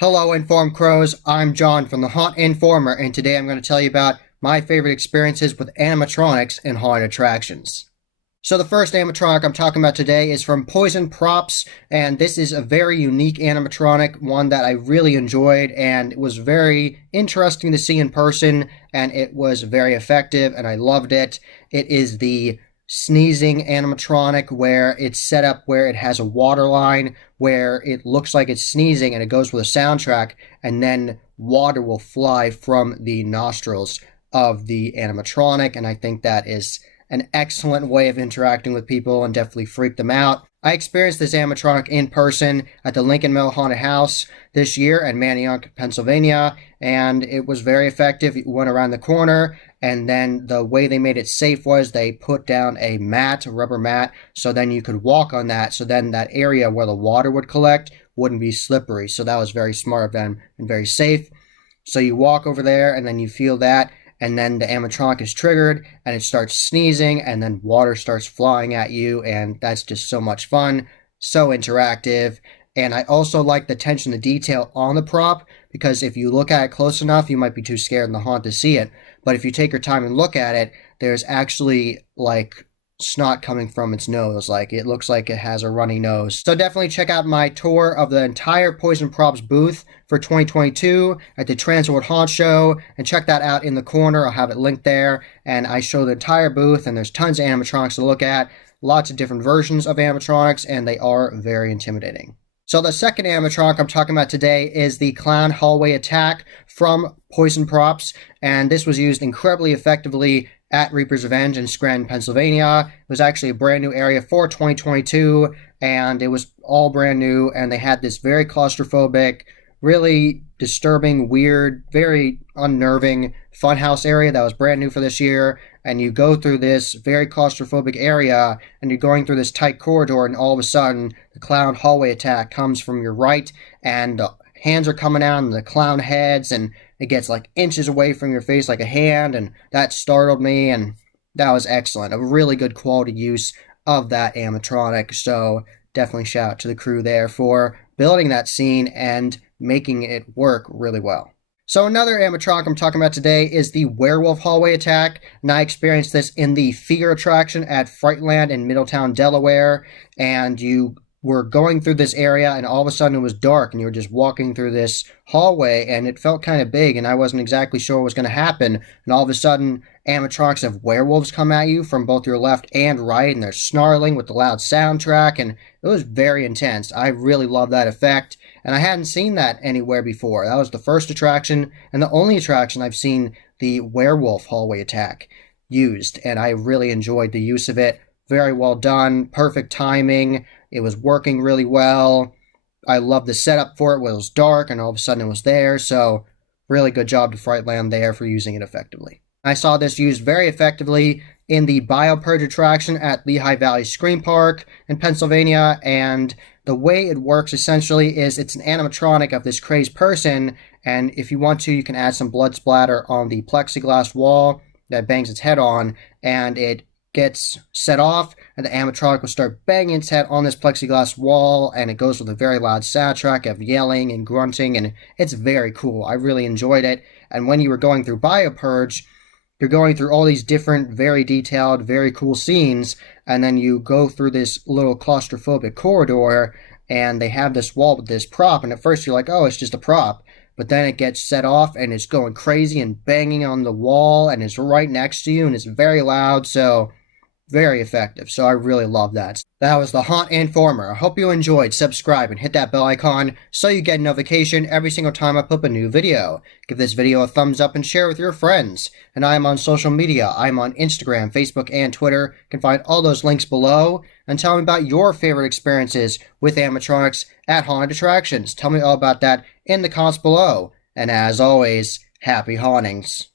Hello, Informed Crows. I'm John from the Haunt Informer, and today I'm going to tell you about my favorite experiences with animatronics and haunted attractions. So the first animatronic I'm talking about today is from Poison Props, and this is a very unique animatronic, one that I really enjoyed, and it was very interesting to see in person, and it was very effective, and I loved it. It is the sneezing animatronic where it's set up where it has a water line where it looks like it's sneezing and it goes with a soundtrack, and then water will fly from the nostrils of the animatronic, and I think that is an excellent way of interacting with people and definitely freak them out. I experienced this animatronic in person at the Lincoln Mill Haunted House this year in Manayunk, Pennsylvania, and it was very effective. You went around the corner, and then the way they made it safe was they put down a mat, a rubber mat, so then you could walk on that, so then that area where the water would collect wouldn't be slippery. So that was very smart of them and very safe. So you walk over there, and then you feel that, and then the animatronic is triggered, and it starts sneezing, and then water starts flying at you, and that's just so much fun, so interactive. And I also like the attention to detail on the prop, because if you look at it close enough, you might be too scared in the haunt to see it. But if you take your time and look at it, there's actually like snot coming from its nose. Like, it looks like it has a runny nose. So definitely check out my tour of the entire Poison Props booth for 2022 at the Transworld Haunt Show, and check that out in the corner. I'll have it linked there, and I show the entire booth, and there's tons of animatronics to look at, lots of different versions of animatronics, and they are very intimidating. So the second animatronic I'm talking about today is the Clown Hallway Attack from Poison Props, and this was used incredibly effectively at Reaper's Revenge in Scranton, Pennsylvania. It was actually a brand new area for 2022, and it was all brand new, and they had this very claustrophobic, really disturbing, weird, very unnerving funhouse area that was brand new for this year. And you go through this very claustrophobic area, and you're going through this tight corridor, and all of a sudden the clown hallway attack comes from your right, and the hands are coming out, and the clown heads, and it gets like inches away from your face like a hand, and that startled me, and that was excellent. A really good quality use of that animatronic, so definitely shout out to the crew there for building that scene and making it work really well. So another animatronic I'm talking about today is the Werewolf Hallway Attack, and I experienced this in the Fear attraction at Frightland in Middletown, Delaware, and you were going through this area, and all of a sudden it was dark, and you were just walking through this hallway, and it felt kind of big, and I wasn't exactly sure what was going to happen, and all of a sudden animatronics of werewolves come at you from both your left and right, and they're snarling with the loud soundtrack, and it was very intense. I really love that effect, and I hadn't seen that anywhere before. That was the first attraction, and the only attraction I've seen the Werewolf Hallway Attack used, and I really enjoyed the use of it. Very well done, perfect timing. It was working really well. I loved the setup for it. It was dark, and all of a sudden it was there. So really good job to Frightland there for using it effectively. I saw this used very effectively in the BioPurge attraction at Lehigh Valley Scream Park in Pennsylvania. And the way it works essentially is it's an animatronic of this crazed person. And if you want to, you can add some blood splatter on the plexiglass wall that bangs its head on, and it gets set off, and the animatronic will start banging its head on this plexiglass wall, and it goes with a very loud soundtrack of yelling and grunting, and it's very cool. I really enjoyed it. And when you were going through BioPurge, you're going through all these different, very detailed, very cool scenes, and then you go through this little claustrophobic corridor, and they have this wall with this prop, and at first you're like, oh, it's just a prop. But then it gets set off, and it's going crazy and banging on the wall, and it's right next to you, and it's very loud, so very effective. So I really love that. That was the Haunt Informer. I hope you enjoyed. Subscribe and hit that bell icon so you get a notification every single time I put up a new video. Give this video a thumbs up and share with your friends. And I am on social media. I'm on Instagram, Facebook, and Twitter. You can find all those links below. And tell me about your favorite experiences with animatronics at haunted attractions. Tell me all about that in the comments below. And as always, happy hauntings.